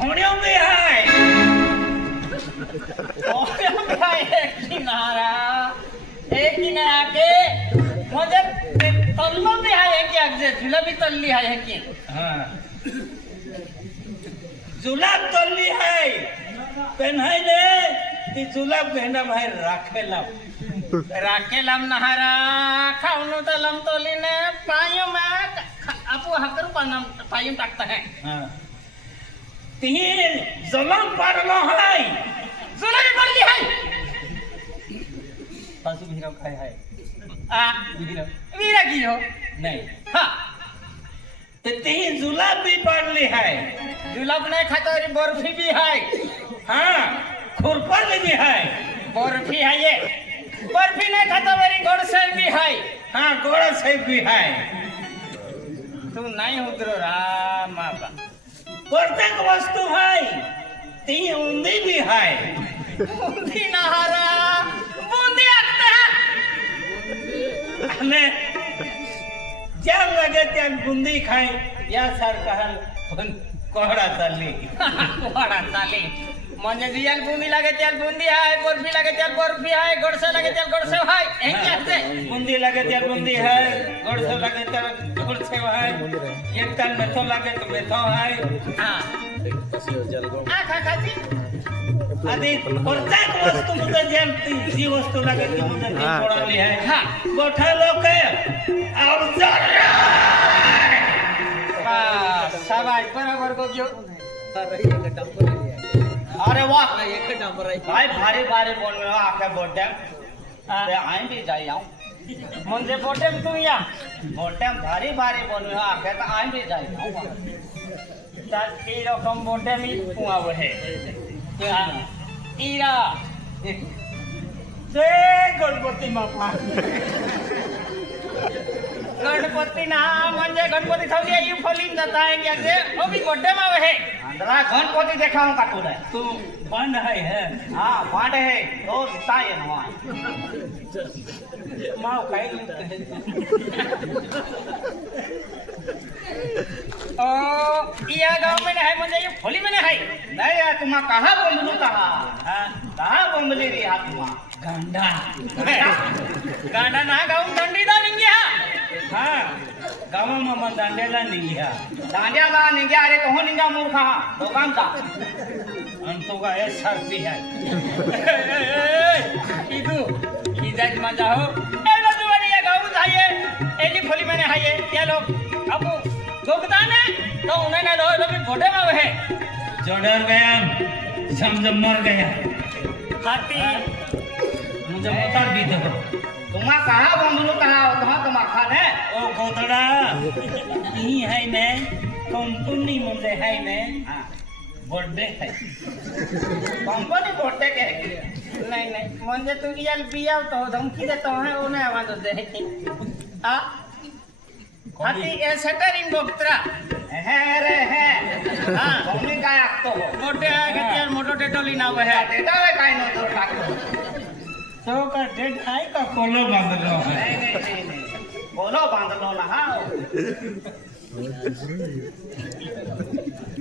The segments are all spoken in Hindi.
बी हाय बी हाय एक किनारा एक किनारा के म्हणजे ते तल्लो बी हाय एक अगजे तुला बी तल्ली हाय की? हाँ। जुलाब तल्ली है। पेन्हाई ले ती जुलाब पहना भाई राखेला। राखेलाम नहारा खाऊन तलम तोलीने पायो में आपू हकरू पायम टाकता है। हाँ ती जलम पारलो है जुला भी पडली हाय पासू भीरव खाय है आ भीरव वीरा की हो? नहीं हा। ते ती जुलाब भी पड़ली है जुलाब नाही खाता रे बर्फ़ी भी हाय हाँ खुरपा भी है बर्फ़ी हाय ये। बर्फ़ी नाही खाता मेरी गोडसर भी हाय हाँ गोड़ा से भी है तू नाही उतरो राम बाबा प्रत्येक वस्तु हाय ती उंदी भी है उंदी नहारा बूंदी आखता आणि ज्या लगे त्या बुंदी खाय यासारखा पण कोहरा चालली. कोहडा चालली म्हणजे रियल बुंदी लागे त्याला बुंदी आहे बर्फी लागे त्याला बर्फी आहे गोडसं लागे त्याला गोडसं आहे. बुंदी लागे त्याला बुंदी आहे गोडसं लागे त्याला गुडसेव आहे एक तान मेथो लागे तो मेथो आहे हा। आधी प्रत्येक वस्तू मध्ये जेम जी वस्तू लागे ती मध्ये जोडाली आहे हा। गोठा लोक अवजार शाबाश बरोबर गोग्यो अरे वाह। एक नंबर आहे भाई भारी भारी बोलवा आख्या बोट्या अरे आम्ही जाई आऊ। म्हणजे बोट्या तू या। મોટેમ ભારી ભારી બન્યું હા, કે તો આમ બી જાય. તાર ઈ રકમ મોટે મી કુઆવે હે. ઈરા જય ગણપતિ બાપા. गणपती ना म्हणजे गणपती थवली आहे फलीन जाता है क्या से वो भी बोट्याम आवे हे अंदरा गणपती देखाऊं का तुला तू बंद है है हाँ पांडे है तो ताये नवा माव काय ओ या गांव में है म्हणजे ये होली में है नहीं यार तुम्हा कहाँ बोंबलू कहा हा कहाँ बोंबली रे हा तुम्हा गांडा गांडा ना गाऊन दंडी दा निंगे हा गावामा मग दांड्याला निघ्या दांड्याला निघ्या अरे हाँ, तो निघा मूर्खा हा लोकांचा आणि तो काय सारखी आहे इदू इजाज माझा हो एलो तू बड़ी ये गाऊ जाइए। एली खोली मैंने हाइए ये लो। अबू गोगता ने तो उन्हें ना लो लो भी घोड़े में है। जो डर गया जम जम मर गया। हाथी। मुझे बता भी दो। तुम्हा कहाँ बोंबलू कहाँ तुम्हा तुम्हा खाने ओ गोदडा ही है ने कंपनी मध्ये है ने बर्थडे है कंपनी बोलते के नहीं नहीं म्हणजे तू याल बिया तो धमकी देतो है उन्हें आवाज दे आ हाती ए सेटर इन बोक्त्रा है रे है हां कोणी काय आखतो मोठे आहे का त्यार मोठो टेटोली नाव आहे टेटा आहे काय नो तो टाकतो तो का डेट है का कोलो बांधलो है नाही नाही नाही नाही। बोलो बांधलो ना हा।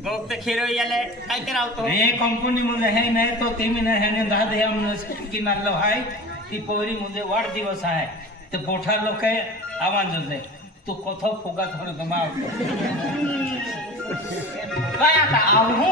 बोक्ते खिरो याले काय करावतो हे कंपनी मध्ये है नाही तो तेमी नाही है ने दहा दे हमने की मारलो है ती पोरी मध्ये वाढदिवस आहे ते लोक आहे आवाज़ होते तू कथो फुगा थोडं गमाव काय आता आव्हो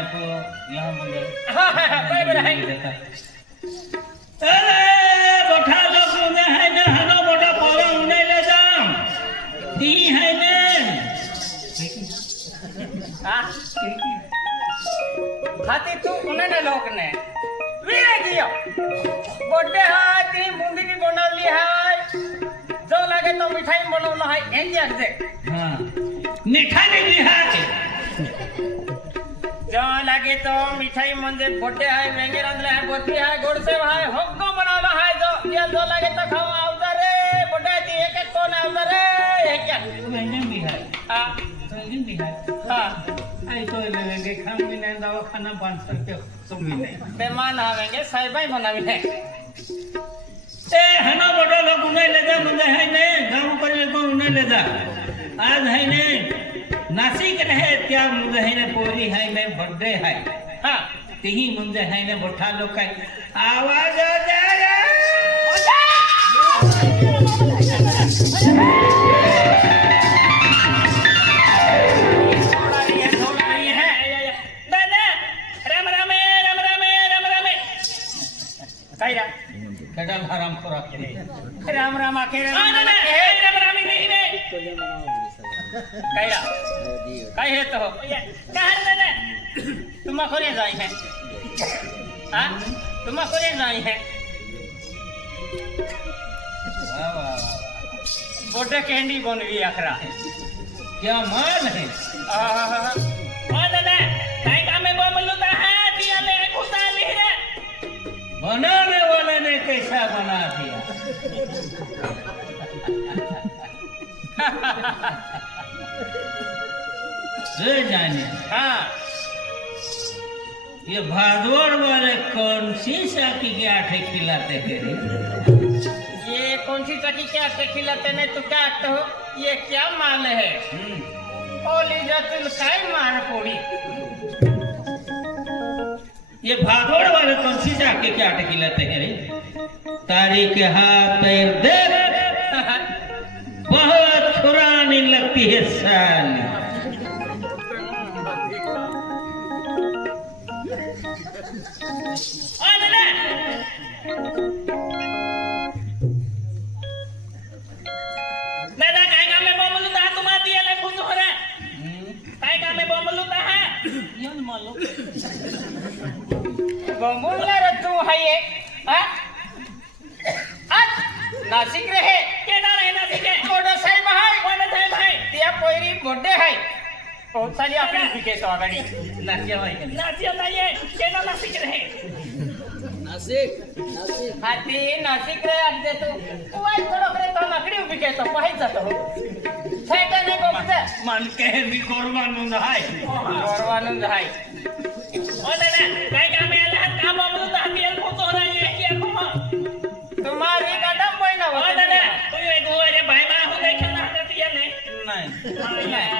मंदिर हा हा हा बरोबर आहे देता अरे मोठा लोग मुझे है ने हनो मोठा पावा उन्हें ले जाम ती है ने हा। खाती तू कुणाने लोक ने। वीरे कियो बर्थडे हाय ती मुंगी बी बनवली हाय। जो लागे तो मिठाई बनवलं हाय एंजी अगजे हाँ। निठा नहीं है लागे तो मिठाई म्हणजे बोटे आहे वेंगे रांधले आहे बर्फी आहे गोडसेव आहे हक्को बनवला आहे जो ये जो लागे तो खाओ आवता रे बोटे ती एक एक कोण आवता रे हे क्या व्यंजन भी है हा व्यंजन भी है हा आई तो लेंगे खाम भी नहीं दवाखाना पाँच सौ रुपये तुम भी नहीं बेमान आवेंगे साहिबाई बनावी है ए हना बड़ा लोग उन्हें ले जा मुझे है नहीं गाँव पर लोग उन्हें ले जा आज है नहीं नासिक रहे क्या मुझे है ना पोरी है नहीं बर्थडे है। हा तिही मुझे है ना बोठा लोग का आवाज़ आ है है रा। कटल हराम खोरा के राम राम आखे आ, नाही, नाही, राम राम नाही नाही काय रा काय हे? तो काय दादा तुम्हा खोरे जाई है? हा? तुम्हा खोरे जाई है वाह, वाह। बोटे कैंडी बनवी अखरा क्या माल है? आहा। ओ दादा काय कामे बोललो ता हा दिया ले खुदा लिहरे बनाने वाले ने कैसा बना दिया? जाने। हाँ। ये भादौड़ वाले कौन सी साकी के आठे खिलाते हैं रे? ये कौन सी चकी क्या आटे खिलाते नहीं तो क्या आटे हो? ये क्या माल है? हम्म, ओली जतुल काय मार पोड़ी। ये भादौड़ वाले कौन सी साकी के आठे खिलाते हैं रे? तारी के हाथ पैर देख। बहुत पुरानी लगती है साली। ता हो ये नासिक रहे। केना रहे नासिक है। कोडो साहेब हाय कोडो साहेब हाय त्या पोयरी बर्थडे પોતાની આપણી ફીકે તો આગળ લાસિયા ભાઈ લાસિયા ભાઈ કેના લાસિક રહે. નાસિક હાથી નાસિક રહે આજ દે તું. કોઈ થોડો કરે તો નકડી ઊભી કે તો પહી જતો છેટા ને ગોપતે મન કે મી ગોરવાનું નહાય. ગોરવાનું નહાય ઓ દાદા કઈ કામે અલહત કામ અમૃત હાથી એલ પોતો રહે કે તમારી કદમ કોઈ ના ઓ દાદા તું એક હોય રે ભાઈ માં હું દેખે ના કરતી ને નહીં. નહીં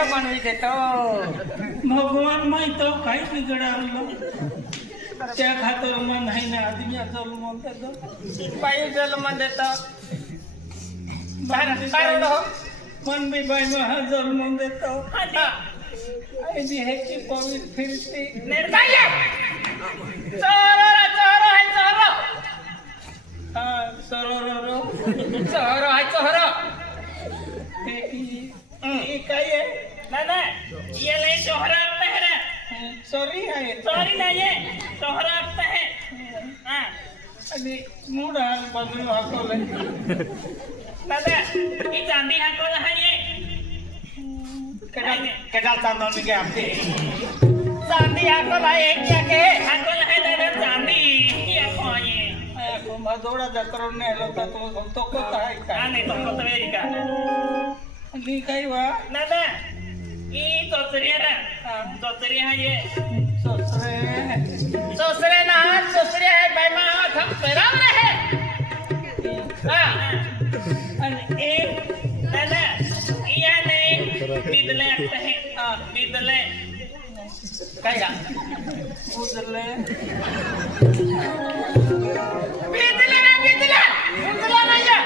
कसं बनविते तो भगवान माहीत हो, काही बिघड आणलं. त्या खातर मन नाही ना आदमी जन्म देतो बाई जन्म देत. मन मी बाई महा जन्म देतो. ह्याची पवित्र फिरते. के हाँ कौन है दादा चांदी ये कौन है कुंभाजोडा जत्रा नेलो तर तो तो कोणता आहे हाँ का नहीं तो तो मेरी का आणि काय वा दादा ये सोसरिया ना सोसरिया है ये ससरे सोसरे ना सोसरे है भाई माँ हम पैराव रहे हाँ। एक दादा ये नहीं बिदले आता है बिदले। काय का उजले बीतला ना बीतला बीतला नाही का?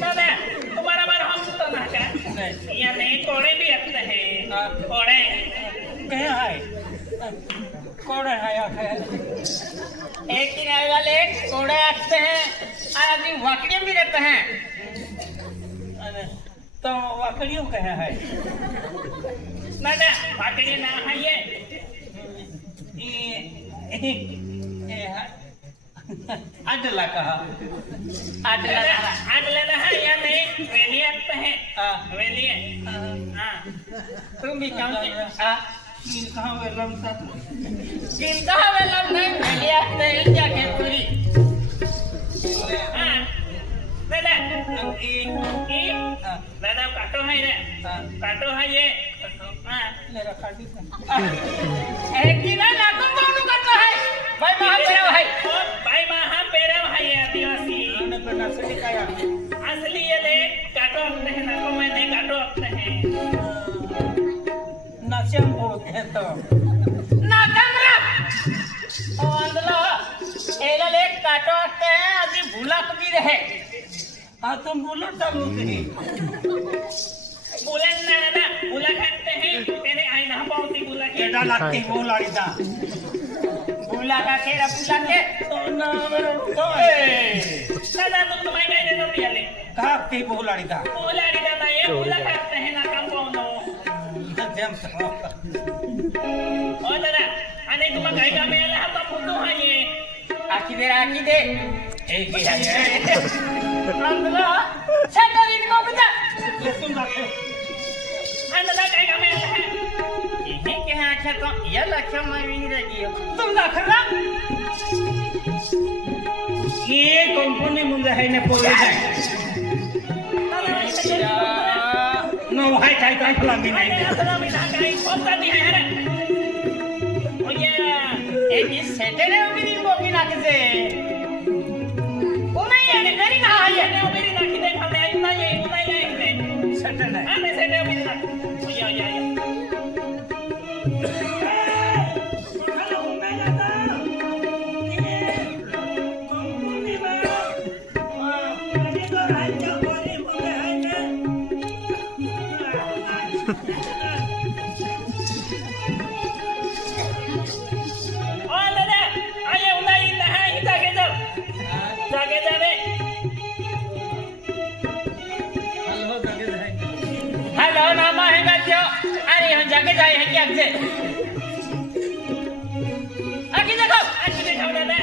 दादा तुम्हारा बार हम तो ना का नहीं या नहीं कोड़े भी आते हैं। हाँ। कोड़े। क्या है। कौन है आखे एक किनारे वाले कोड़े आते हैं और आदमी वाकड़े भी रहते हैं। तो वाकड़ियों कहे है ना ना है ये अडला कहा आटला आटला ना है। या नहीं? वेली आते हैं। हाँ वेली हाँ। तुम भी कौन तीन कहा वेलम काटो हाय रे काटो हाय ये हां लेरा काटी ए किना हाय बाय महा पेराव हाय बाय महा पेराव हाय आदिवासी असली काटो अपने ना को मैंने काटो अपने नशम बोलते हैं तो। ना कमरा ओ अंदलो एला ले काटो हैं अभी भूला कभी रहे। हाँ तुम बोलो तब होते बुला ना ना बुला खाते हैं। तेरे आई ना पाऊती बुला के एडा लगती वो लाड़ी दा। बुला का के केरा बुला के। तो ना मेरा तो दादा तुम तुम्हारे गए तो पिया ले। कहा की वो लाड़ी दा? बुला दी दादा ये बुला खाते हैं ना काम से ओ दादा आणि तुम्हा काय काम यायला हा फुटू हा ये आखी दे आखी दे ही है अंदला छटर इनको बता ये तुम रखे अंदला काय काम यायला है ये के हा आख्या तो या लक्ष्य में भी रही हो तुम दाखला ये No, I can't. I can't. I can't. I can't. अरे हम जाके जाए हैं क्या से आगे देखो आगे देखो दादा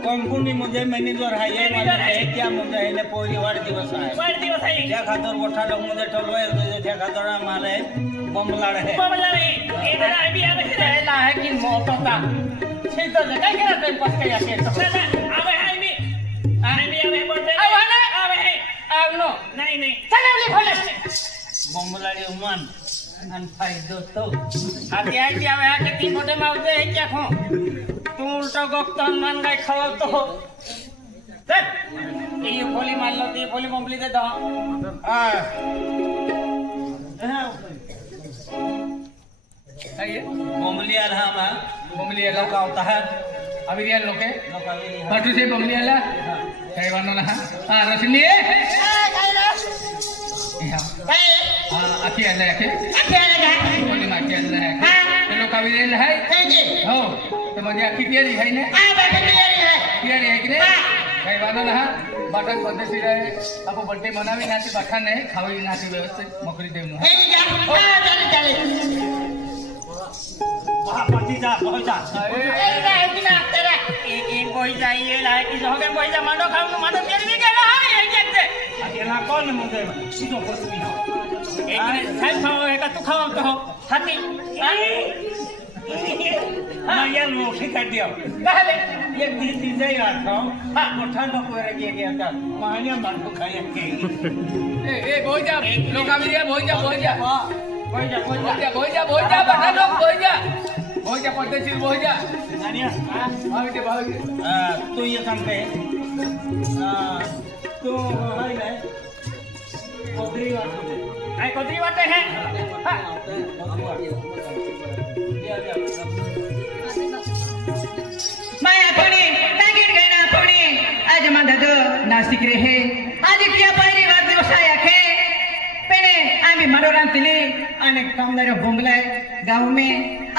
कंपनी मुझे मैनेजर है ये मला है क्या मुझे है ने पोरी वाढ दिवस आहे वाढ दिवस आहे त्या खातर मोठा लोक मुझे ठरवाय त्या खातर आम्हाला बमलाड है बाबा रे ये दादा अभी आवे के रहला है कि मोटो का छे तो जगह के रहते पस के आके तो दादा आवे है भी आवे भी आवे बोलते आवे है आवे है आवनो नहीं नहीं चलो ले खोले बमलाडी उमान आई भी आवे है कि तीन मोटे मावते है क्या खो तू उल्टा गोक्तन मान गए खाओ तो चल ये बोली मान लो ये बोली बम्बली दे दो आ आला हा बमली आला लोक आवता अभी रियल लोके हा. पटू से बमली आला काय वानो ना हा रसनी हा आखी आला आखी बोली माखी आला है ते लोक अभी रियल है हो तो म्हणजे आखी तयारी है ने तयारी है कि नाही काय वानो ना हा बाटक पद्धती आहे आपण बर्थडे मनावी नाती बाठा नाही खावी नाती व्यवस्थित मोकळी देऊ हा पटी जा बोल जा एक कोई चाहिए लाए कि जो के कोई मानो खाऊ मानो तेरे भी गेला है एक એના કોણ મુદે સીધો પૃથ્વી હો એને સાહેબ ખાવા એકા તું ખાવા તો હાથી માયાનું શીખાઈ દો તાલે એક દીતી જઈ વાત છો હા મોઠા નો કોઈ રગી ગયા હતા માયા મારું ખાય કે એ એ બોજા લોકા મિયા બોજા બોજા બોજા બોજા બોજા બોજા બધા લોક બોજા બોજા પદ્ધતિ બોજા આનિયા હા ભાવિતે ભાવિતે તું એ કામ કરે तो हाय काय कोत्री वाटते. काय कोत्री वाटते हे. माया पणे टाकेट घेणा पणे. आज माझा नाशिक रे हे. आज किया पहिली वाद व्यवसाय खे पेने आम्ही मनोराम तिले अनेक कामदार बोंबलाय. गाव में.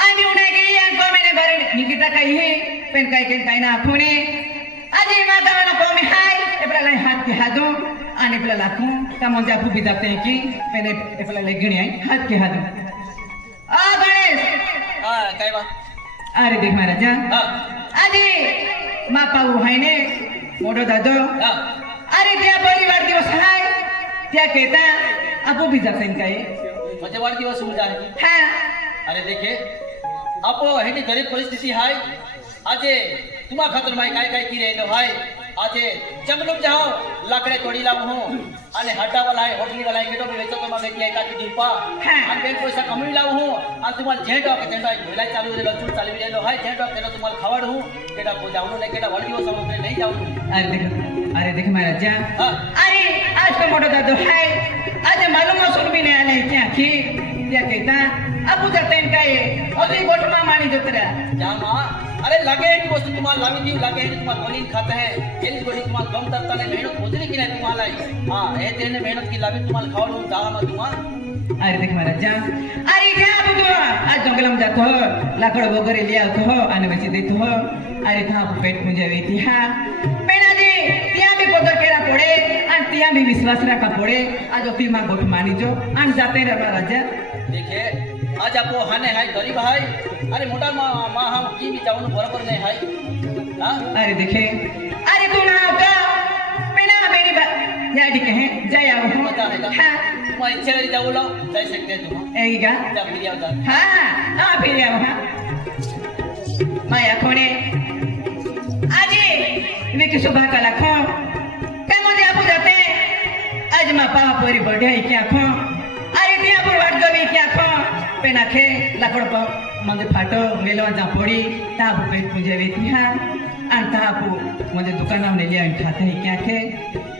आम्ही उन्हें गई अंको मैंने भरे निकिता कही है पेन कहीं कहीं ना फोने hadu ane pela laku tamon ja pu bidap te ki pene pela le gini ai hat ke hadu a ganesh a kai ba અરે દેખ મહારાજા આજે માં પાવું હોય ને મોટો દાદો અરે ત્યાં પરિવાર દિવસ હાય ત્યાં કહેતા આપો બીજા સેન કહે મજેવાર દિવસ હું જાણે હા. અરે દેખે આપો એની ગરીબ પરિસ્થિતિ હાય. આજે अरे देखे आप हेटी गरीब परिस्थिती हाय आजे तुम्हा खातर माई काय काय की रहेलो हाय आजे जंगलूम जाओ लाकडे तोडी लावू हो आणि हड्डा वाला आहे होटली वाला आहे केटो बी वेचो तो मागे की का की पा हा. आणि बेन पैसा कमवी लावू हो आणि तुम्हाला जे डॉक ते डॉक भोलाई चालू रे लचून चालू रेलो हाय जे डॉक तेनो तुम्हाला खवाड हो केटा को जाऊन नाही केटा वाढदिवस समोर नाही जाऊन अरे देख अरे देख महाराजा हा अरे आज तो मोठो दादो हाय आज मालूम असून भी नाही आले क्या की त्या केता आपू जाते काय अभी गोठमा मानी जोतरा जामा अरे लगे है वस्तु तुम्हाला लावी दी लगे है कि तुम्हाला बोलीन खाते हैं। गेली गोडी तुम्हाला गम करता नाही मेहनत होती की नाही तुम्हाला हा हे त्याने मेहनत की लावी तुम्हाला खावडून जावा मग तुम्हाला अरे देख महाराजा अरे जा बुदो आज जंगलम जातो हो लाकड वगैरे लियावतो हो आणि वेची देतो हो। अरे था पेट मुझे वेती हा? पेणाजी तिया भी पदर केरा पडे आणि तिया भी विश्वास राखा पडे। आज ओपी मा गोठ मानी जो आणि जाते रे महाराजा देखिए आज आपको हाने है गरीब है अरे मोटा माँ माँ हम की भी जाऊन बरोबर नहीं है हाँ? अरे देखे। अरे तू ना का पेना मेरी बा या ठीक है जय आओ हो मज़ा आएगा हाँ। तुम्हारी इच्छा वाली जाओ लो जा सकते हैं तुम। एगा जा फिर जाओ जा। हाँ हाँ फिर आओ हाँ माया कोणे आजी मी की सुबह का लाखो काय मध्ये आपू जाते। आज मा पावा पोरी बर्थडे है क्या खो। એટલે આપણે વાત ગમી કે આપા પે નાખે લાકડ પર મંદે ફાટો મેલવા જા પડી તા ભૂપે પૂજે વેતી હા. અન તા આપો મંદે દુકાન આવને લે અન ખાતે ક્યાં કે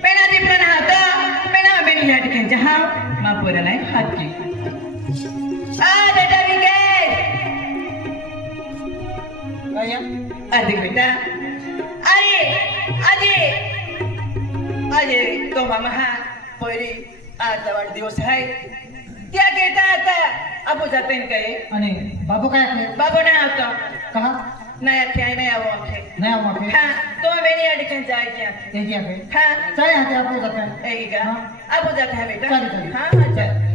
પેના દીપલા ના હતા પેના બેની હાટ કે જહા માં પોરા લાઈ હાથ કી આ બેટા વિગે કયા આ દેખ બેટા. અરે આજે. આજે તો મામા, હા પોરી આ તવાર દિવસ હૈ ત્યાં કહેતા હતા? આબુ જતીન કહે. અને બાબુ કયા કહે બાબુ ના આવતો. કહા? ના ક્યાંય નહીં આવો છે નહીં આવો છે હા તો મેરી આડી કે જાય કે એ ગયા હા. ચાલે હાથે આબુ જતીન એ ગયા આબુ જતીન બેટા ચાલે ચાલે હા ચાલે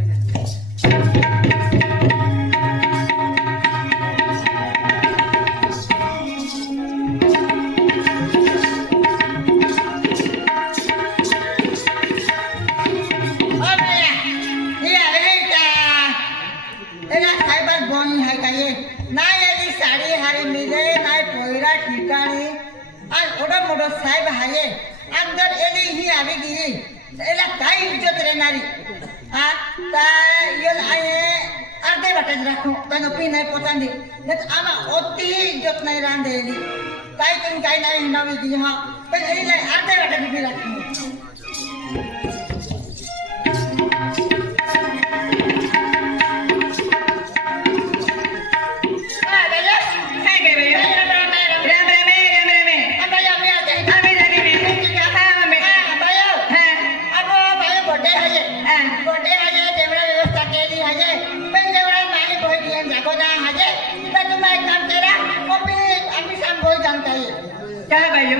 गाडी दिली त्याला काय इज्जत राहणारी आता अर्धे वाटेच राखू. पण पी नाही पोचांदी आम्हा होती इज्जत नाही राहून द्यायली काय करून काय नाही नवी दिली हा. पण अर्धे वाटेची बी राखू. खोजा हजे तो मैं काम तेरा कॉपी अभी शाम बोल जानता है क्या भाई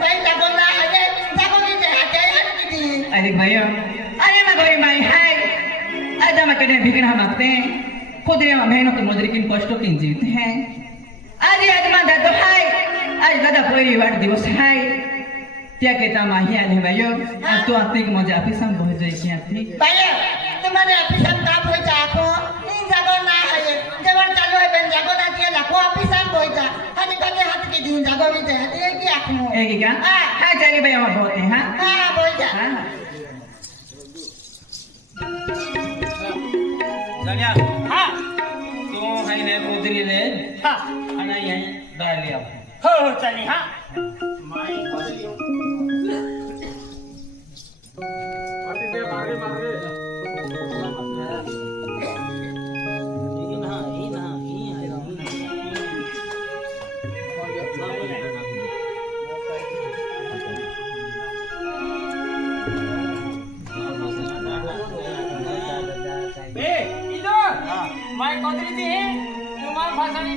भाई जागो ना हजे जागो की से हजे हट की थी अरे भाई अरे मैं भाई भाई हाय आज हम कहने भी हम आते हैं खुद रे मेहनत मजदूरी किन कष्टों की जीते हैं आज आज मां दादा हाय आज दादा परिवार दिवस हाय त्या केता माही आले भाई तो आते की मजा अभी शाम बोल जाए कि आती भाई तुम्हारे अभी शाम का बोल जाको इन जागो ना জাগো না দিয়ে লাগো অফিসার বইতা আমি কাকে হাত কি দিন জাগো বিতে হাতে কি আখনো এ কি গান হ্যাঁ জানি ভাই আমার বহুত হ্যাঁ হ্যাঁ বইতা হ্যাঁ জানিয়া হ্যাঁ तो है ने कोदरी रे हाँ अना यही डाल लिया हो हो चली हाँ माई कोदरी हो अभी दे मारे मारे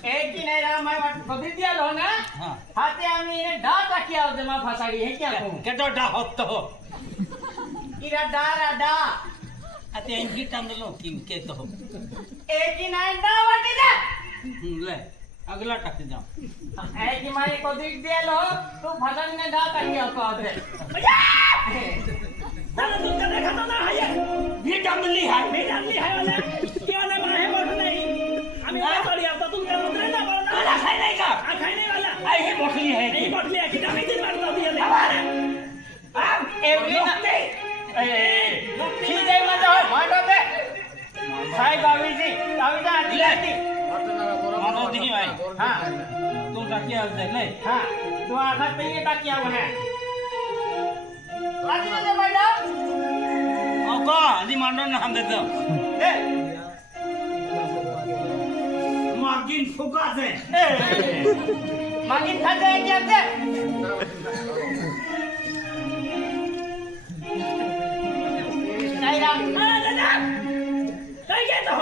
एक की नाही राम माय वाट कोदरी दिया लो ना। हाँ। हाते आम्ही इने डा टाकी आवते मा भाषणी हे क्या को केटो डा होत हो इरा डा रा डा अते एँगी टंगलो किम के तो। हो एक की नाही डा वाटी जा ले अगला टक जाओ। है की मारी कोदरी दिया लो तू भाषणी ने डा टाकी आवतो आवते दादा तुमचा देखा तो ना है ये। डंगली है मी डंगली है वाला। आम्ही काय करी आता तुमच्या मंत्र ना बोला ना खाय नाही का आ खाय नाही वाला आई हे मोठली है नाही मोठली आहे की डंगली दिन मारता दिले आ एवढी ना ए ठीक आहे माझं होय मांडव दे साहेब आवीजी आवीजा आधी आधी मानो दी भाई हा तुम टाकी आ जाए ले हा तू आखा पे ये टाकी आव है आधी दे मैडम ओ को आदि मांडो ना हम देतो ए मागिन फुका से मागिन खाते आहे की आते नाही रा दादा काय घेतो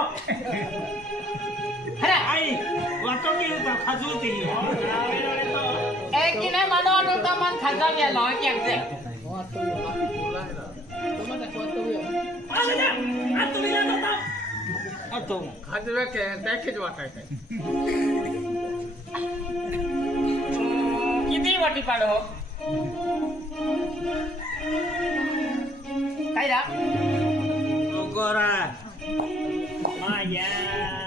अरे। आई वाटो की खाजूती एक की नाही मानव नु तर मन खाजा गेलो की आते आ હતું ખાતરે કે દેખી જ વાટે છે. કીધી વાટી પાડો કાયરા? ઓગોરા માયા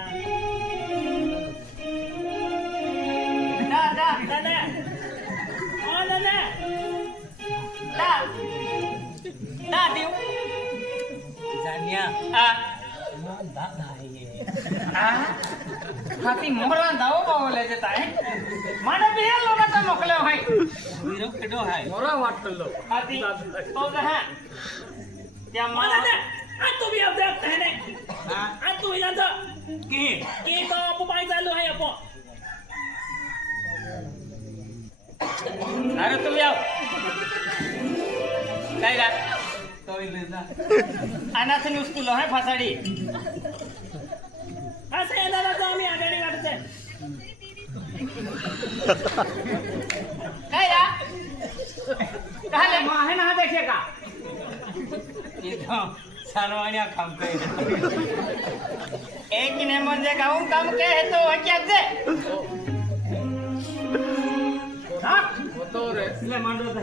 ના જાન્યા. आ हाती मोहरा दाव बोले देता है माने बिया लोना तो मोकले है वीरो केडो है हाती तो जहाँ क्या ओ माना दादा आ तुम्ही अपडेट नाही हाँ? आ तुम्ही जाता की? की तो मोबाईल चालू आहे आपण अरे तुम आओ काय रा तो ले जा। आना से नुस्ती लो है फासाडी। असं येणार आम्ही आघाडी काढत काय या काय आहे ना देखे का एकदम काम के एक ने म्हणजे गाऊन काम के हे तो हक्यात जे हा? होतो रे. ले आहे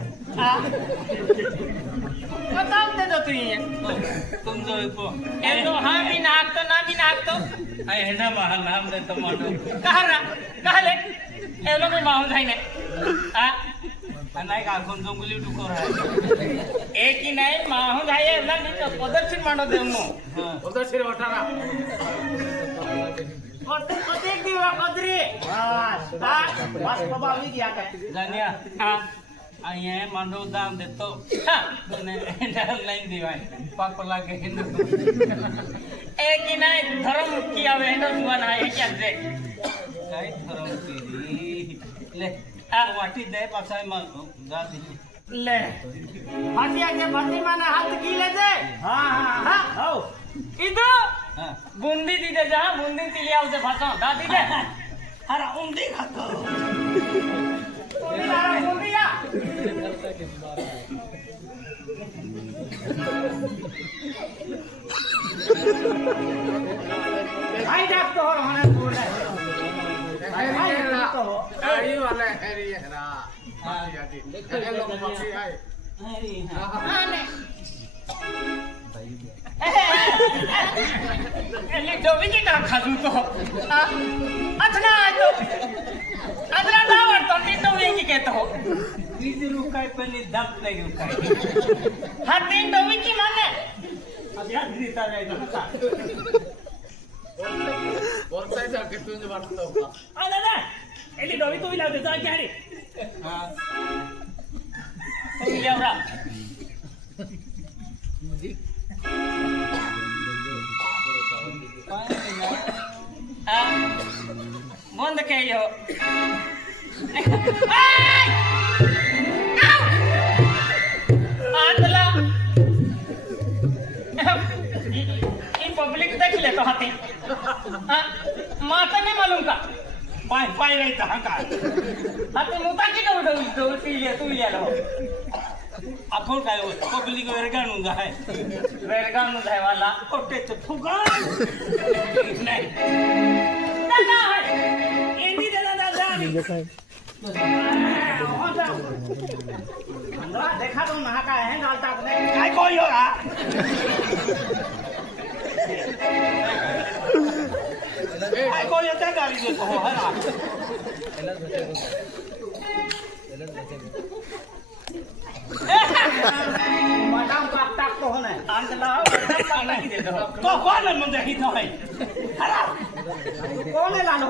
दे दो तू ये तुम जो को ए तो हाँ भी नाक तो ना भी नाक तो आई है ना महल नाम दे तो मांडो कहा रा कहा ले ए लोग भी माहौल भाई ने हाँ नाही का कोण जंगली डुको आहे एक ही नहीं माहौल भाई है ना नहीं तो प्रदर्शन मानो दे उन्नो हां प्रत्येक दिवस कदरी बस हाँ बस बाबा भी गया काय जानिया हाँ અહીંયા માંડવ દાન દેતો અને લઈ દેવાય. પાપ લાગે હિન્દુ એ કિનાય ધર્મ કી આવે હિન્દુ બના એ ક્યાં છે? કઈ ધર્મ કી. લે આ વાટી દે પાછા માં ગા લે. ફાસિયા કે ફાતિમાના હાથ કી લે છે? હા હા હા. હો. ઈદો? બુંદી દીધે જા બુંદી તીલી આવશે ફાસો દાદી દે અરે ઉંદી ખાતો ઉંદી એટલે ડોબી કે કામ ખાધું તો અથના તો અથના ના આવડતો તે તો વેગી કહેતો બીજી રૂકાય પેલી ધપ નહીં રૂકાય હા તે ડોબી કે મને અભ્યાસ રીતા જાય તો બોલતા બોલતા જ કે તું જ વાર્તા આ દાદા एली डोवी तुम्ही लावते जा की तुम्ही एवढा आ, बंद कहियो आतला ई पब्लिक देख ले तो हाथी हाँ, माता नहीं मालूम का पाय पाय राहायचं हा काय हाथी मुता की दौड़ दौड़ दौड़ तू ये तू ये लो आपण काय पब्लिक वगैरे गाणून जाय वेलगाम नु जाय वाला पोटेचं फुगान नाही है देखा तो नहा का है डालता अपने काय कोयो हा આખો જતા ગાલી દે કહો હા. મટામ કાટતા કહો ને આમ તો લાવ કાટતા કી દે કહો કોણ મને દેખી તો હે હરા. કોણ લાનો